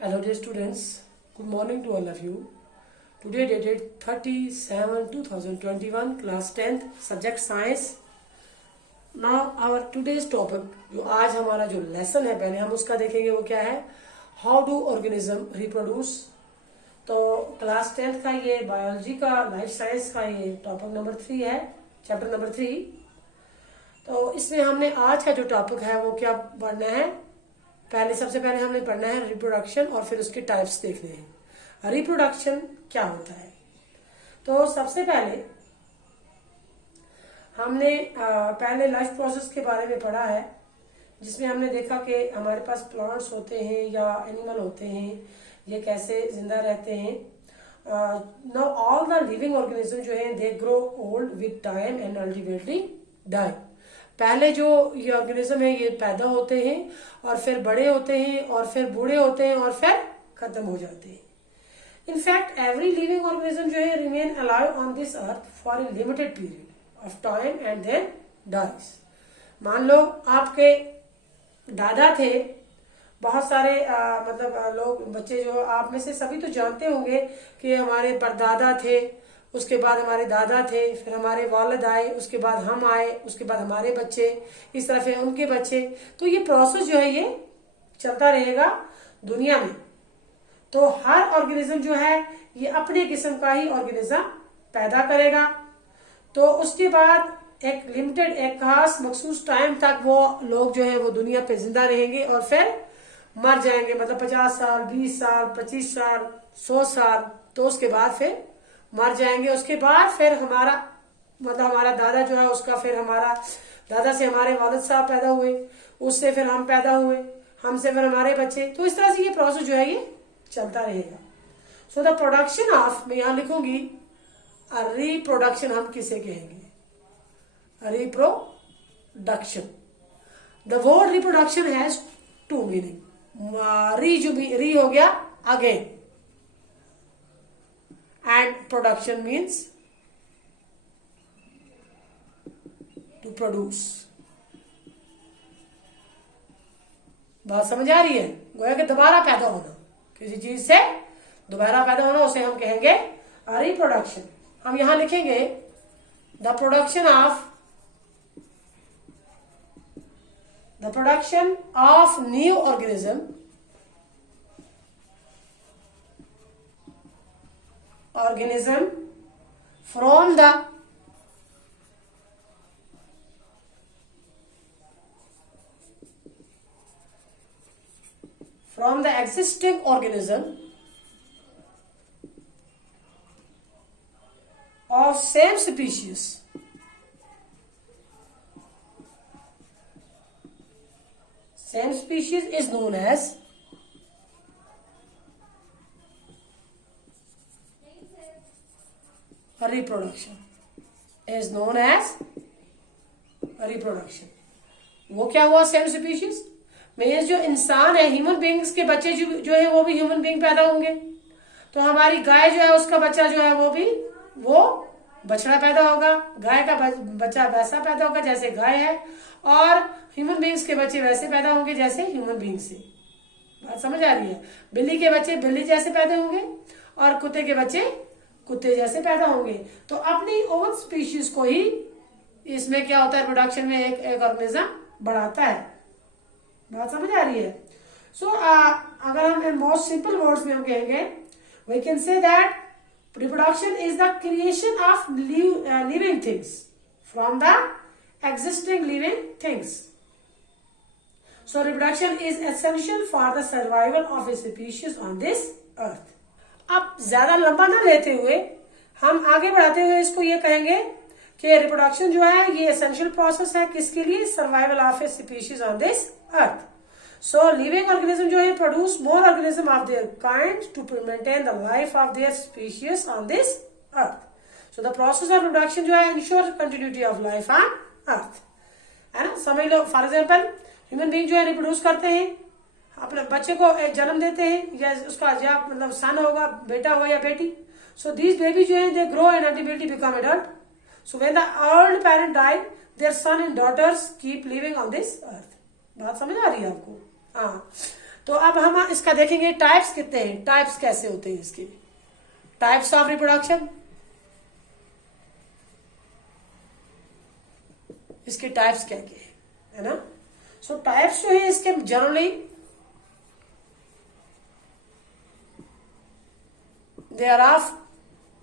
Hello dear students, good morning to all of you. Today dated 30/7/2021, class 10th, subject science. Now our today's topic, जो आज हमारा जो lesson है पहले हम उसका देखेंगे वो क्या है, हाउ डू ऑर्गेनिज्म रिप्रोड्यूस। तो क्लास 10th का ये बायोलॉजी का लाइफ साइंस का ये टॉपिक नंबर 3 है, चैप्टर नंबर 3। तो इसमें हमने आज का जो टॉपिक है वो क्या पढ़ना है, सबसे पहले हमने पढ़ना है रिप्रोडक्शन और फिर उसके टाइप्स देखने हैं। रिप्रोडक्शन क्या होता है, तो सबसे पहले हमने पहले लाइफ प्रोसेस के बारे में पढ़ा है, जिसमें हमने देखा कि हमारे पास प्लांट्स होते हैं या एनिमल होते हैं, ये कैसे जिंदा रहते हैं। Now all the living organism जो है they grow old with time and ultimately die. पहले जो ये ऑर्गेनिज्म है ये पैदा होते हैं और फिर बड़े होते हैं और फिर बूढ़े होते हैं और फिर खत्म हो जाते हैं। इनफैक्ट एवरी लिविंग ऑर्गेनिज्म जो है remain alive on this earth for a limited period of time and then dies. मान लो आपके दादा थे, बहुत सारे लोग बच्चे जो आप में से सभी तो जानते होंगे कि हमारे परदादा थे, उसके बाद हमारे दादा थे, फिर हमारे वालिद आए, उसके बाद हम आए, उसके बाद हमारे बच्चे, इस तरह फिर उनके बच्चे। तो ये प्रोसेस जो है ये चलता रहेगा दुनिया में। तो हर ऑर्गेनिज्म जो है ये अपने किस्म का ही ऑर्गेनिज्म पैदा करेगा। तो उसके बाद एक लिमिटेड एक खास मखसूस टाइम तक वो लोग जो है वो दुनिया पे जिंदा रहेंगे और फिर मर जाएंगे, मतलब 50 साल, 20 साल, 25 साल, 100 साल, तो उसके बाद फिर मर जाएंगे। उसके बाद फिर हमारा दादा जो है उसका, फिर हमारा दादा से हमारे वालिद साहब पैदा हुए, उससे फिर हम पैदा हुए, हमसे फिर हमारे बच्चे। तो इस तरह से ये प्रोसेस जो है ये चलता रहेगा। सो द प्रोडक्शन ऑफ, मैं यहां लिखूंगी रिप्रोडक्शन, हम किसे कहेंगे, reproduction. The word reproduction has two meaning. Re हो गया again, and production means to produce। बात समझ आ रही है? गोया कि दोबारा पैदा होना, किसी चीज से दोबारा पैदा होना, उसे हम कहेंगे रिप्रोडक्शन। हम यहां लिखेंगे the production of new organism from the existing organism of same species is known as reproduction. Is known as reproduction. वो क्या हुआ, सेम स्पीशीज में जो इंसान है, ह्यूमन बींग्स के बच्चे जो है वो भी ह्यूमन बींग पैदा होंगे। तो हमारी गाय जो है उसका बच्चा जो है वो बछड़ा पैदा होगा, गाय का बच्चा वैसा पैदा होगा जैसे गाय है, और ह्यूमन बींग्स के बच्चे वैसे पैदा होंगे जैसे ह्यूमन बींग से। बात समझ आ रही है? बिल्ली के बच्चे बिल्ली जैसे पैदा होंगे और कुत्ते के बच्चे कुत्ते जैसे पैदा होंगे। तो अपनी ओन स्पीशीज को ही इसमें क्या होता है, प्रोडक्शन में एक ऑर्गेनिज्म बढ़ाता है। बात समझ आ रही है? सो अगर हम मोस्ट सिंपल वर्ड्स में हम कहेंगे, we can say that reproduction is the creation of living things from the existing living things. So reproduction is essential for the survival of a species on this earth. अब ज्यादा लंबा ना लेते हुए हम आगे बढ़ाते हुए इसको ये कहेंगे कि रिप्रोडक्शन जो है ये एसेंशियल प्रोसेस है किसके लिए, survival of a species on this earth. So living organism जो है produce more organism of their kind to maintain the life of their species on this earth. So the process of reproduction जो है ensure continuity of life on earth, है ना। समझ लो, for example human being जो है reproduce करते हैं, अपने बच्चे को जन्म देते हैं, या उसका मतलब सन होगा, बेटा हो या बेटी। सो दीज बेबी जो है they grow and ultimately become adult. So when the old parent died, their son and daughters keep living on this earth. बात समझ आ रही है आपको? हाँ। तो अब हम इसका देखेंगे टाइप्स कितने हैं, टाइप्स कैसे होते हैं इसके, टाइप्स ऑफ रिप्रोडक्शन, इसके टाइप्स क्या क्या है ना। सो टाइप्स जो है इसके generally they are of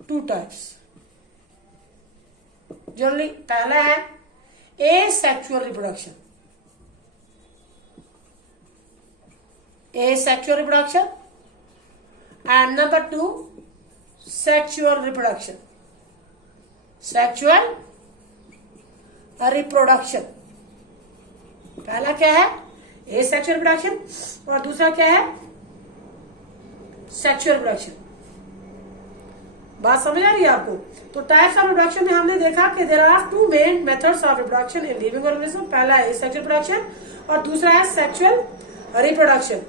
two types. Generally पहला है asexual reproduction, asexual reproduction, and number 2 sexual reproduction, sexual reproduction। पहला क्या है asexual reproduction और दूसरा क्या है sexual reproduction। बात समझ आ रही है आपको। तो टाइप्स ऑफ रिप्रोडक्शन में हमने देखा कि there are two main methods of reproduction in living organism. पहला है एसेक्सुअल रिप्रोडक्शन और दूसरा है सेक्सुअल रिप्रोडक्शन।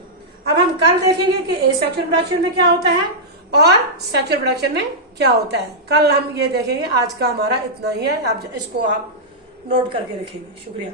अब हम कल देखेंगे कि एसेक्सुअल रिप्रोडक्शन में क्या होता है और सेक्सुअल रिप्रोडक्शन में क्या होता है। कल हम ये देखेंगे। आज का हमारा इतना ही है, आप इसको आप नोट करके रखेंगे। शुक्रिया।